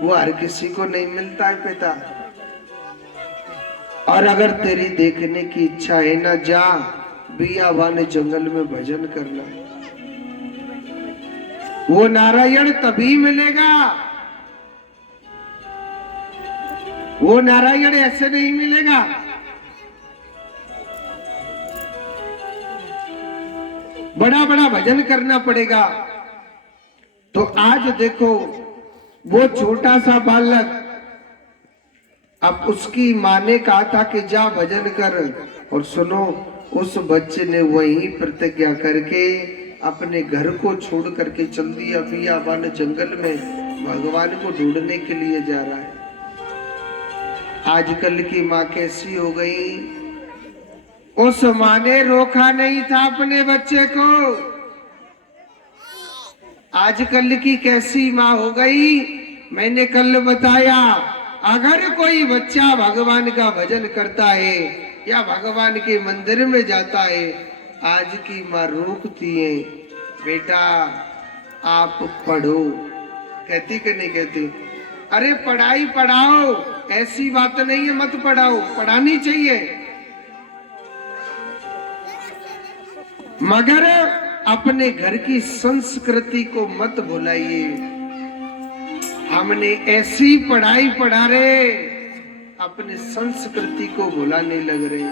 वो हर किसी को नहीं मिलता है बेटा। और अगर तेरी देखने की इच्छा है ना, जा बियाबान जंगल में भजन करना, वो नारायण तभी मिलेगा। वो नारायण ऐसे नहीं मिलेगा। बड़ा बड़ा भजन करना पड़ेगा। तो आज देखो वो छोटा सा बालक, अब उसकी माँ ने कहा था कि जा भजन कर, और सुनो उस बच्चे ने वही प्रतिज्ञा करके अपने घर को छोड़ करके चल दिया बियाबान जंगल में, भगवान को ढूंढने के लिए जा रहा है। आजकल की माँ कैसी हो गई? उस माँ ने रोका नहीं था अपने बच्चे को। आजकल की कैसी माँ हो गई? मैंने कल बताया, अगर कोई बच्चा भगवान का भजन करता है या भगवान के मंदिर में जाता है, आज की माँ रोकती है, बेटा आप पढ़ो। कहती कि नहीं कहती? अरे पढ़ाई पढ़ाओ, ऐसी बात नहीं है मत पढ़ाओ, पढ़ानी चाहिए, मगर अपने घर की संस्कृति को मत भुलाइए। हमने ऐसी पढ़ाई पढ़ा रहे, अपने संस्कृति को भुलाने लग रहे।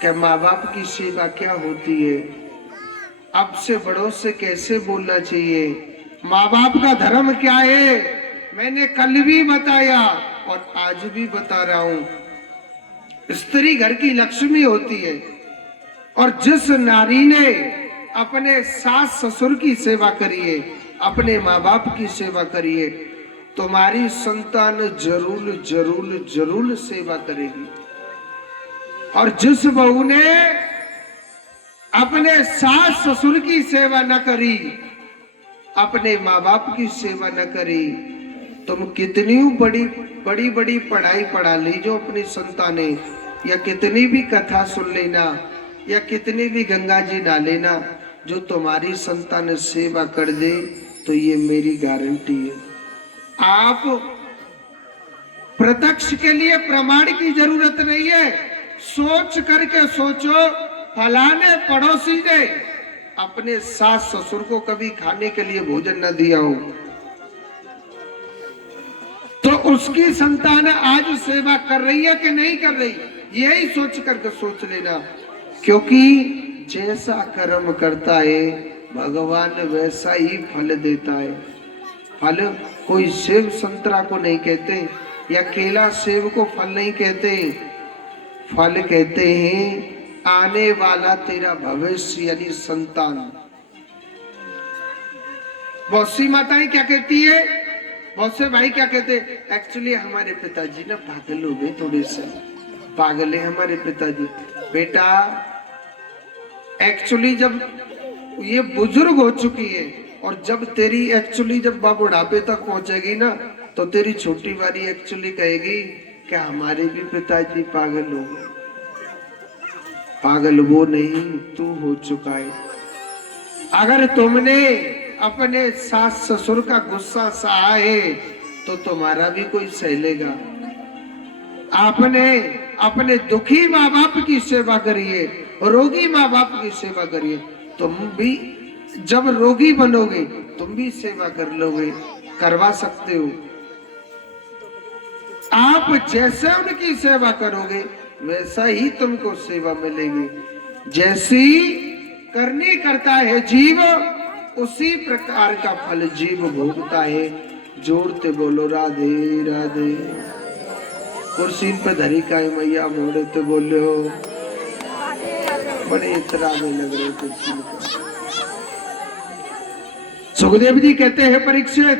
क्या माँ बाप की सेवा क्या होती है? अब से बड़ों से कैसे बोलना चाहिए? माँ बाप का धर्म क्या है? मैंने कल भी बताया और आज भी बता रहा हूं। स्त्री घर की लक्ष्मी होती है, और जिस नारी ने अपने सास ससुर की सेवा करिए, अपने माँ बाप की सेवा करिए, तुम्हारी संतान जरूर जरूर जरूर सेवा करेगी। और जिस बहू ने अपने सास ससुर की सेवा न करी, अपने माँ बाप की सेवा न करी, तुम कितनी बड़ी बड़ी बड़ी पढ़ाई पढ़ा लीजो अपनी संताने, या कितनी भी कथा सुन लेना, या कितनी भी गंगा जी ना लेना, जो तुम्हारी संतान सेवा कर दे तो ये मेरी गारंटी है। आप प्रत्यक्ष के लिए प्रमाण की जरूरत नहीं है, सोच करके सोचो, फलाने पड़ोसी ने अपने सास ससुर को कभी खाने के लिए भोजन न दिया हो, तो उसकी संतान आज सेवा कर रही है कि नहीं कर रही? यही सोच करके सोच लेना, क्योंकि जैसा कर्म करता है भगवान वैसा ही फल देता है। फल कोई सेब संतरा को नहीं कहते, या केला सेब को फल नहीं कहते। फल कहते हैं आने वाला तेरा भविष्य, यानी संतान। बहुत सी माताएं क्या कहती है, बहुत से भाई क्या कहते हैं, एक्चुअली हमारे पिताजी ना पागल हो गए, थोड़े से पागल है हमारे पिताजी। बेटा एक्चुअली जब ये बुजुर्ग हो चुकी है, और जब तेरी एक्चुअली जब बाप बुढ़ापे तक पहुंचेगी ना, तो तेरी छोटी वाली एक्चुअली कहेगी कि हमारे भी पिताजी पागल हो गए। पागल वो नहीं, तू हो चुका है। अगर तुमने अपने सास ससुर का गुस्सा सहा है, तो तुम्हारा भी कोई सह लेगा। आपने अपने दुखी माँ बाप की सेवा करिए, रोगी माँ बाप की सेवा करिए, तुम भी जब रोगी बनोगे तुम भी सेवा कर लोगे, करवा सकते हो। आप जैसे उनकी सेवा करोगे वैसा ही तुमको सेवा मिलेगी। जैसी करनी करता है जीव उसी प्रकार का फल जीव भोगता है। जोड़ते बोलो राधे राधे। कुर्सी पे धरी का मैया मोड़े तो बोलो बड़े इतरावे लग रहे कुर्सी पर। सुखदेव जी कहते हैं परीक्षित,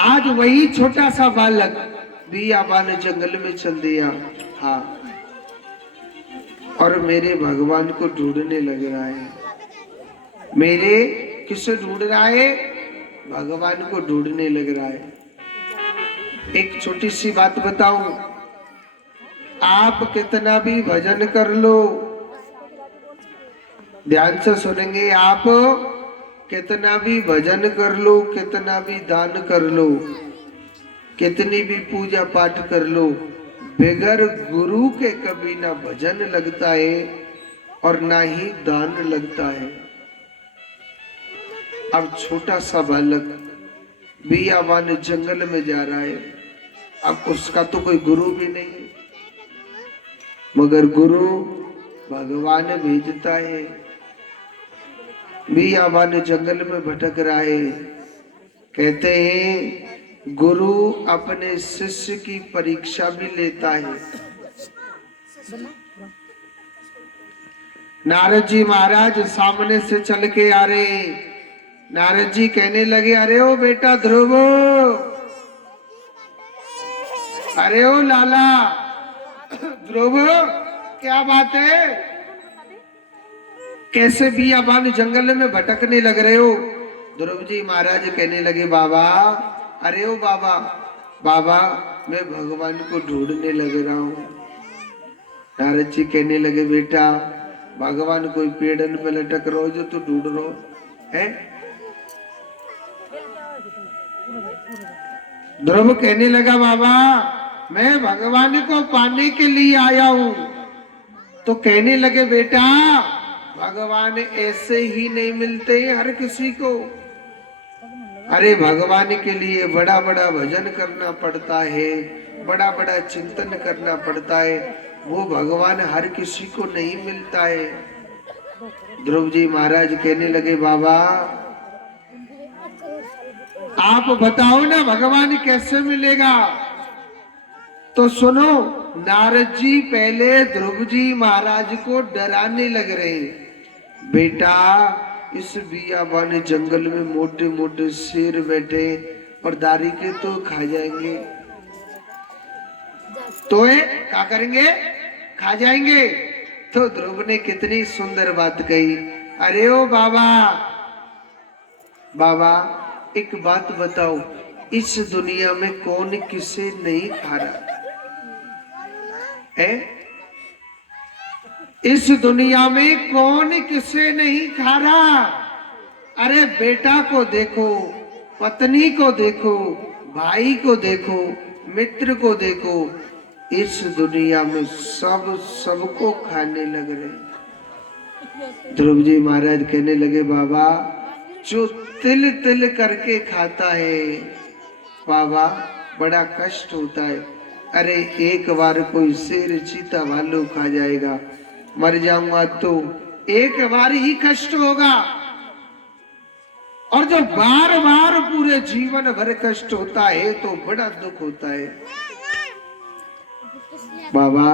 आज वही छोटा सा बालक बियाबान जंगल में चल दिया, हाँ, और मेरे भगवान को ढूंढने लग रहा है। मेरे किसे ढूंढ रहा है? भगवान को ढूंढने लग रहा है। एक छोटी सी बात बताऊं, आप कितना भी भजन कर लो, ध्यान से सुनेंगे, आप कितना भी भजन कर लो, कितना भी दान कर लो, कितनी भी पूजा पाठ कर लो, बगैर गुरु के कभी ना भजन लगता है और ना ही दान लगता है। अब छोटा सा बालक बियाबान जंगल में जा रहा है, अब उसका तो कोई गुरु भी नहीं है, मगर गुरु भगवान भेजता है। बियाबान जंगल में भटक रहा है। कहते हैं गुरु अपने शिष्य की परीक्षा भी लेता है। नारद जी महाराज सामने से चल के आ रहे। नारद जी कहने लगे, अरे ओ बेटा ध्रुव, अरे ओ लाला ध्रुव, क्या बात है, कैसे बियाबान जंगल में भटकने लग रहे हो? ध्रुव जी महाराज कहने लगे, बाबा, अरे ओ बाबा, बाबा मैं भगवान को ढूंढने लग रहा हूं। नारद जी कहने लगे, बेटा भगवान कोई पेड़न पे लटक रहो जो तू ढूंढ रहो है? ध्रुव कहने लगा, बाबा मैं भगवान को पाने के लिए आया हूं। तो कहने लगे, बेटा भगवान ऐसे ही नहीं मिलते हर किसी को। अरे भगवान के लिए बड़ा बड़ा भजन करना पड़ता है, बड़ा बड़ा चिंतन करना पड़ता है, वो भगवान हर किसी को नहीं मिलता है। ध्रुव जी महाराज कहने लगे, बाबा आप बताओ ना भगवान कैसे मिलेगा? तो सुनो, नारद जी पहले ध्रुव जी महाराज को डराने लग रहे। बेटा इस बियाबान जंगल में मोटे मोटे शेर बैठे और दारी के तो खा जाएंगे, तो क्या करेंगे? खा जाएंगे। तो ध्रुव ने कितनी सुंदर बात कही, अरे ओ बाबा, बाबा एक बात बताओ, इस दुनिया में कौन किसे नहीं खा रहा है? इस दुनिया में कौन किसे नहीं खा रहा? अरे बेटा को देखो, पत्नी को देखो, भाई को देखो, मित्र को देखो, इस दुनिया में सब सबको खाने लग रहे। ध्रुव जी महाराज कहने लगे, बाबा जो तिल तिल करके खाता है बाबा बड़ा कष्ट होता है। अरे एक बार कोई शेर चीता भालू खा जाएगा, मर जाऊंगा तो एक बार ही कष्ट होगा, और जो बार बार पूरे जीवन भर कष्ट होता है तो बड़ा दुख होता है। बाबा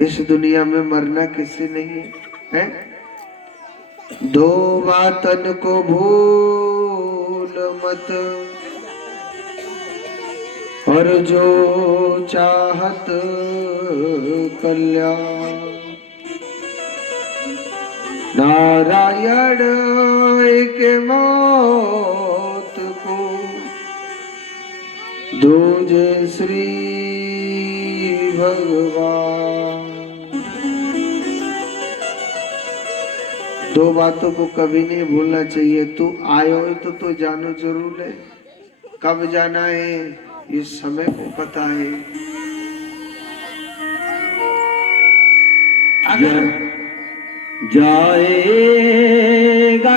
इस दुनिया में मरना किसी नहीं है? दो बातन को भूल मत, और जो चाहत कल्याण, नारायण के मौत को दूजे श्री भगवान। दो बातों को कभी नहीं भूलना चाहिए। तू आयो है तो जानो जरूर है, कब जाना है ये समय को पता है। अगर जाएगा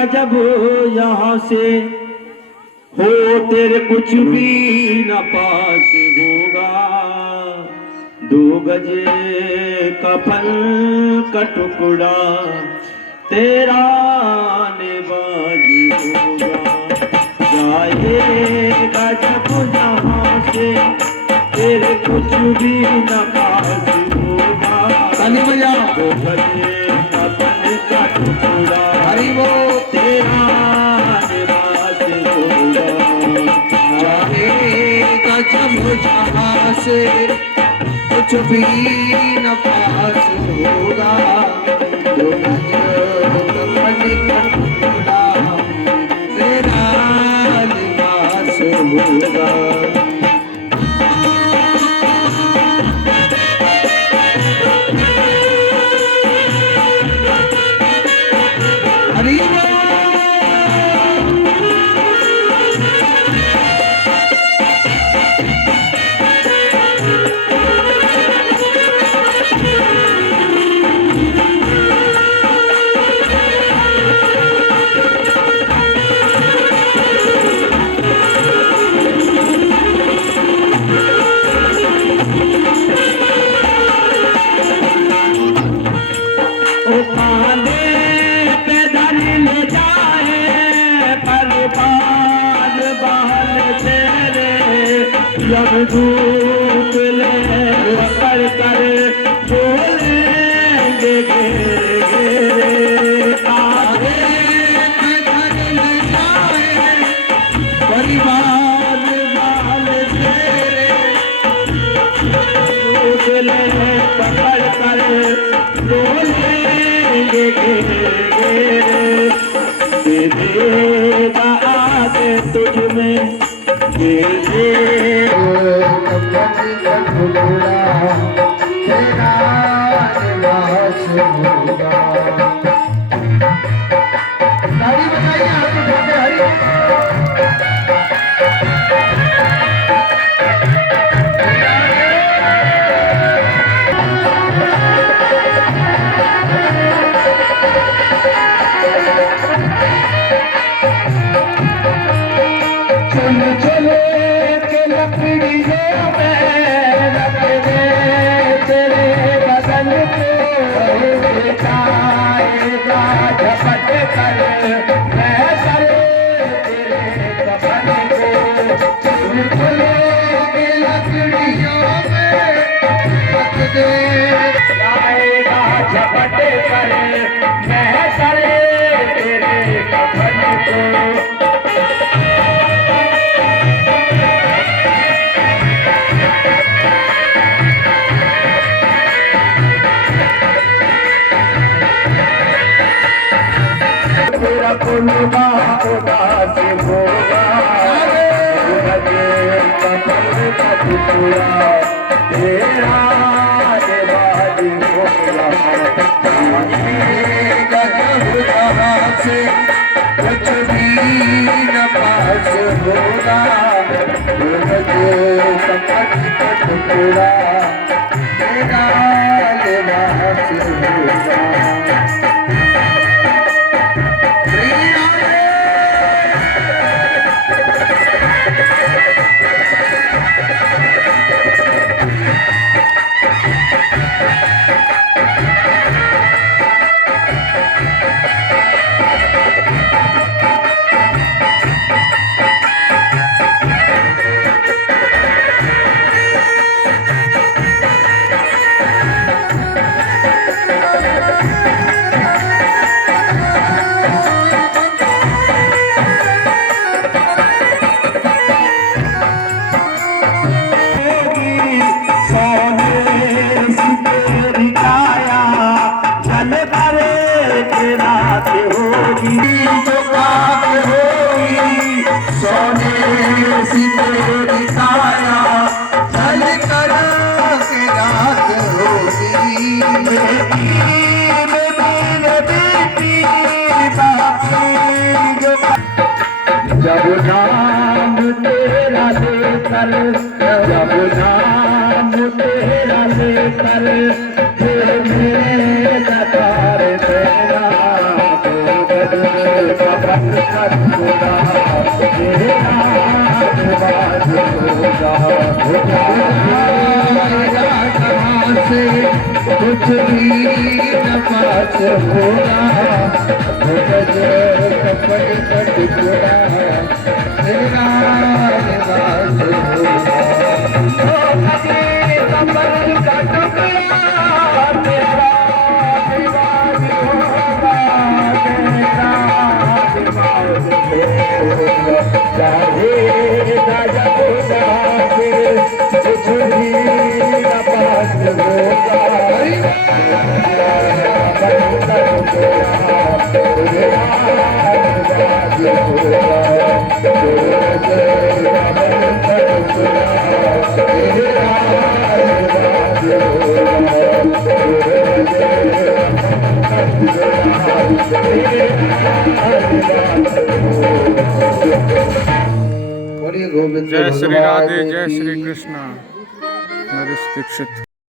जब यहाँ से, हो तेरे कुछ भी न पास होगा। 2 गज कफन का टुकड़ा तेरा निवाज होगा। जाएगा जब यहाँ से तेरे कुछ भी न पास होगा। ताली बजा। 2 गज कफन का टुकड़ा हरि बोल। तेरा निवास होगा। जाएगा जब जहाँ से कुछ भी न पास होगा। 2 गज कफन का टुकड़ा तेरा लिबास होगा। हरि बोल। ओ कांधे पे धरी ले जाए पर बाल बाल तेरे। जब धूप ले पकड़ कर बोलेंगे घेरे घेरे। कांधे पे धर ले जाए परिवार वाल तेरे। धूप ले पकड़ कर बोलेंगे घेरे घेरे। दे देगा आगे तुझ में दे दे। ताली बजाइए, हाथ उठाते हरि। चल चले के लकड़ियों में रख दे तेरे बदन को। जाएगा झपट कर मैं करे तेरे कफन को। चल चले के लकड़ियों में रख दे। जाएगा झपट कर मैं करे तेरे कफन को। तेरा कुनबा उदास होगा। मुझे कमल का टुकड़ा तेरा निवाज होगा। जाएगा जब जहाँ से कुछ भी न पास होगा। 2 गज कफन का टुकड़ा तेरा लिबास होगा। जब नाम तेरा लेकर जब नाम तेरा लेकर फिर मेरे नकार तेरा कफन का टुकड़ा तेरा निवास होगा, कहाँ से कुछ भी न पास होगा, भगज कपड़ का टुकड़ा तेरा निवास होगा, कपड़ का टुकड़ा तेरा निवास होगा, तेरा निवास होगा, चाहे राजा होगा कुछ भी न पास होगा, बोलिए गोविंद जय श्री भगवान राधे, जय की श्री कृष्ण। नरेश दीक्षित।